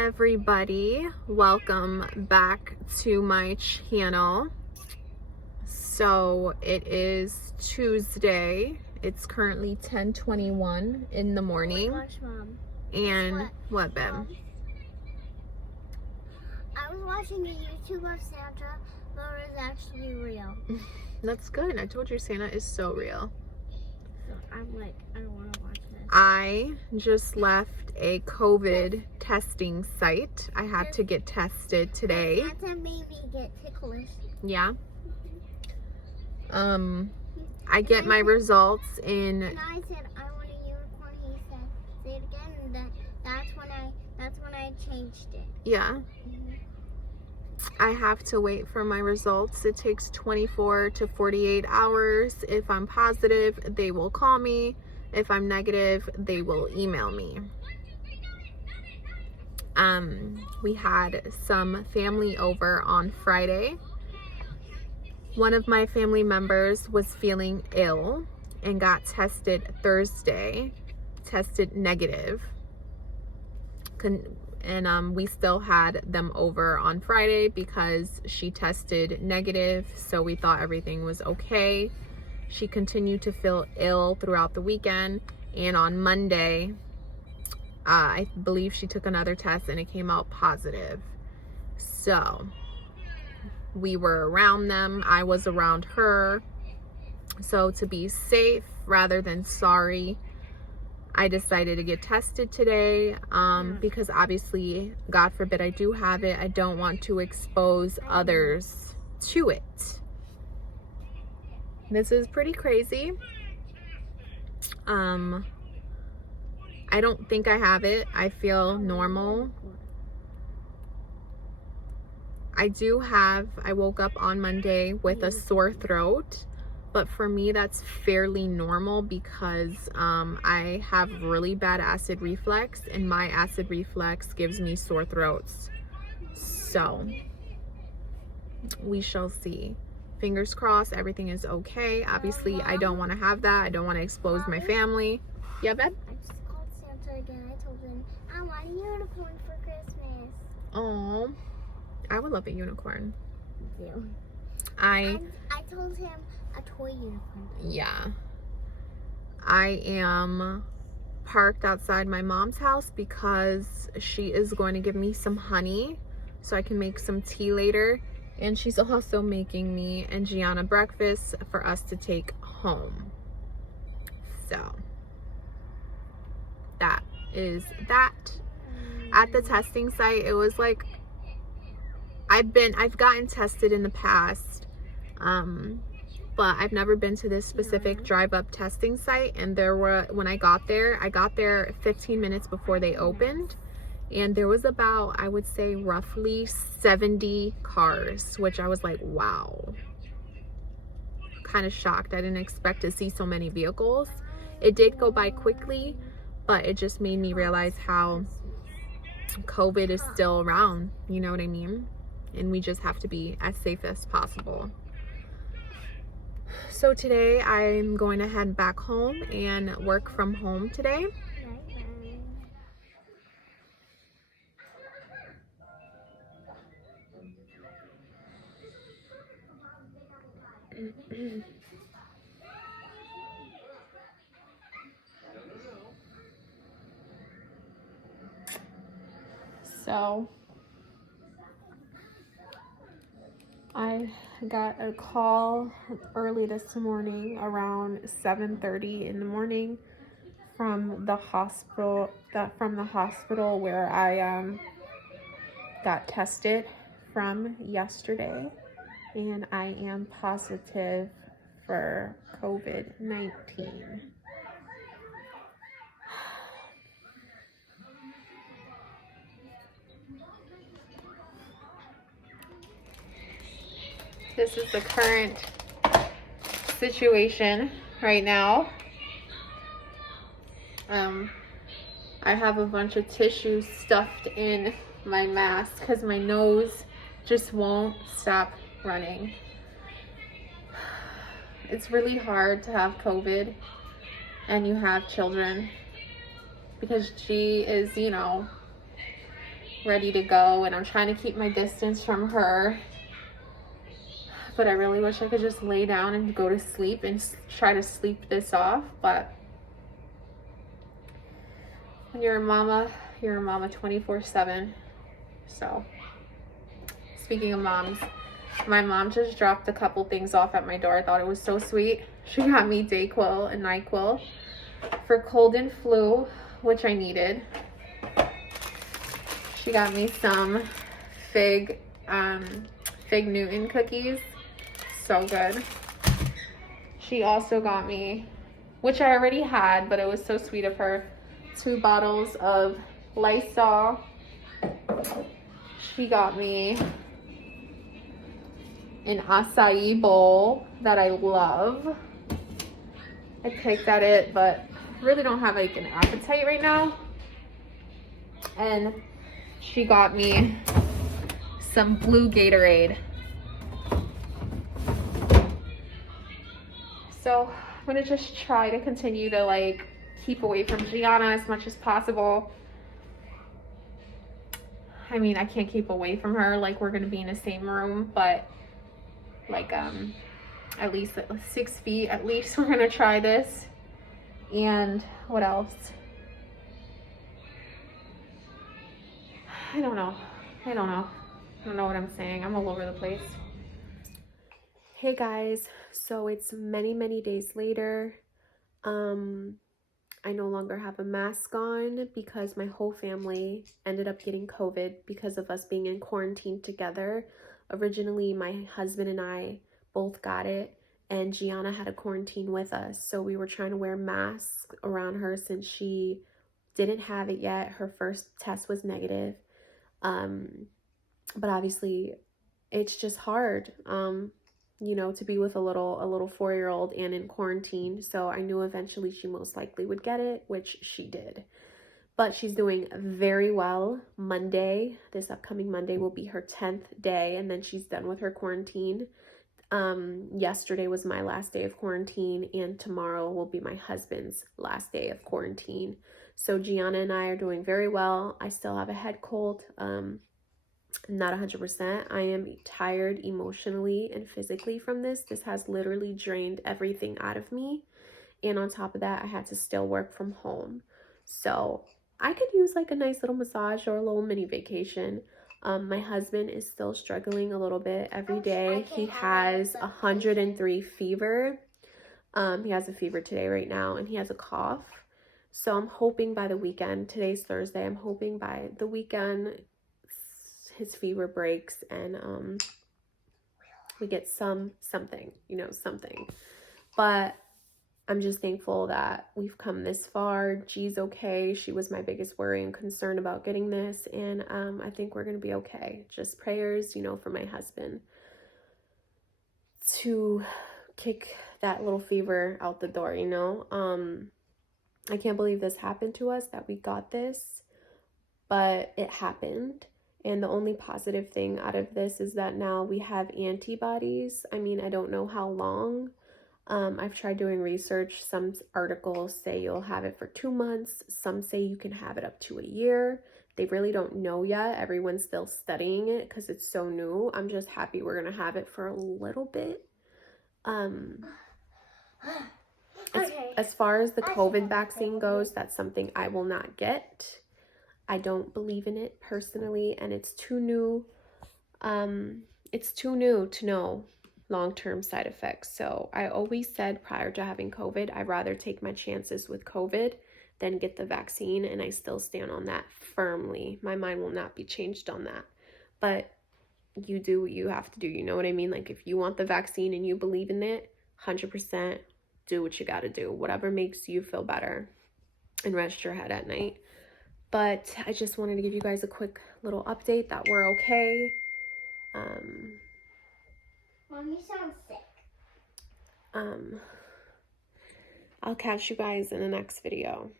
everybody, welcome back to my channel. So it is Tuesday. It's currently 10:21 in the morning. Oh my gosh, Mom. And what, babe? I was watching a YouTube of Santa, but it was actually real. That's good. I told you Santa is so real. So I'm like, I don't want to watch this. I just left a COVID testing site. I had to get tested today. Santa made me get ticklish. Yeah. I get my results in. And I said I want a unicorn. He said, say it again, and that's when I changed it. Yeah. I have to wait for my results. It takes 24 to 48 hours. If I'm positive, they will call me. If I'm negative, they will email me. We had some family over on Friday. One of my family members was feeling ill and got tested Thursday, tested negative. And we still had them over on Friday because she tested negative, so we thought everything was okay. She continued to feel ill throughout the weekend, and on Monday, I believe she took another test and it came out positive. So we were around them. I was around her. So to be safe rather than sorry, I decided to get tested today because obviously, God forbid I do have it, I don't want to expose others to it. This is pretty crazy. I don't think I have it. I feel normal. I woke up on Monday with a sore throat. But for me, that's fairly normal because I have really bad acid reflux, and my acid reflux gives me sore throats. So we shall see. Fingers crossed, everything is okay. Obviously, I don't want to have that. I don't want to expose my family. Yeah, babe? I just called Santa again. I told him I want a unicorn for Christmas. Oh, I would love a unicorn. Yeah. I told him a toy unicorn. Yeah. I am parked outside my mom's house because she is going to give me some honey so I can make some tea later. And she's also making me and Gianna breakfast for us to take home. So that is that. At the testing site, it was like, I've gotten tested in the past, but I've never been to this specific drive-up testing site. And when I got there 15 minutes before they opened, and there was about, I would say, roughly 70 cars, which I was like, wow. Kind of shocked. I didn't expect to see so many vehicles. It did go by quickly, but it just made me realize how COVID is still around, you know what I mean? And we just have to be as safe as possible. So today I'm going to head back home and work from home today. So I got a call early this morning around 7:30 in the morning from the hospital where I got tested from yesterday, and I am positive for COVID-19. This is the current situation right now. I have a bunch of tissue stuffed in my mask because my nose just won't stop running. It's really hard to have COVID and you have children because G is, you know, ready to go, and I'm trying to keep my distance from her. But I really wish I could just lay down and go to sleep and try to sleep this off. But when you're a mama 24/7. So, speaking of moms, my mom just dropped a couple things off at my door. I thought it was so sweet. She got me Dayquil and NyQuil for cold and flu, which I needed. She got me some Fig Newton cookies. So good. She also got me, which I already had, but it was so sweet of her, 2 bottles of Lysol. She got me an acai bowl that I love. I picked at it, but really don't have like an appetite right now. And she got me some blue Gatorade. So I'm gonna just try to continue to like keep away from Gianna as much as possible. I mean, I can't keep away from her, like we're gonna be in the same room, but like at least 6 feet at least. We're gonna try this. And what else? I don't know what I'm saying. I'm all over the place. Hey guys, so it's many days later. I no longer have a mask on because my whole family ended up getting COVID because of us being in quarantine together. Originally, my husband and I both got it, and Gianna had a quarantine with us. So we were trying to wear masks around her since she didn't have it yet. Her first test was negative. But obviously it's just hard, you know, to be with a little 4-year-old and in quarantine. So I knew eventually she most likely would get it, which she did. But she's doing very well. This upcoming Monday will be her 10th day, and then she's done with her quarantine. Yesterday was my last day of quarantine, and tomorrow will be my husband's last day of quarantine. So Gianna and I are doing very well. I still have a head cold. Not 100%. I am tired emotionally and physically from this. This has literally drained everything out of me. And on top of that, I had to still work from home. So I could use like a nice little massage or a little mini vacation. My husband is still struggling a little bit every day. He has 103 fever. He has a fever today right now, and he has a cough. So I'm hoping by the weekend, today's Thursday, I'm hoping by the weekend his fever breaks and we get something. But I'm just thankful that we've come this far. G's okay. She was my biggest worry and concern about getting this, and I think we're gonna be okay. Just prayers, for my husband to kick that little fever out the door. I can't believe this happened to us, that we got this, but it happened. And the only positive thing out of this is that now we have antibodies. I mean, I don't know how long. I've tried doing research. Some articles say you'll have it for 2 months. Some say you can have it up to a year. They really don't know yet. Everyone's still studying it because it's so new. I'm just happy we're going to have it for a little bit. As far as the COVID vaccine goes, that's something I will not get. I don't believe in it personally, and it's too new. It's too new to know long-term side effects. So I always said prior to having COVID, I'd rather take my chances with COVID than get the vaccine, and I still stand on that firmly. My mind will not be changed on that. But you do what you have to do, you know what I mean? Like, if you want the vaccine and you believe in it, 100%, do what you got to do. Whatever makes you feel better and rest your head at night. But I just wanted to give you guys a quick little update that we're okay. Mommy sounds sick. I'll catch you guys in the next video.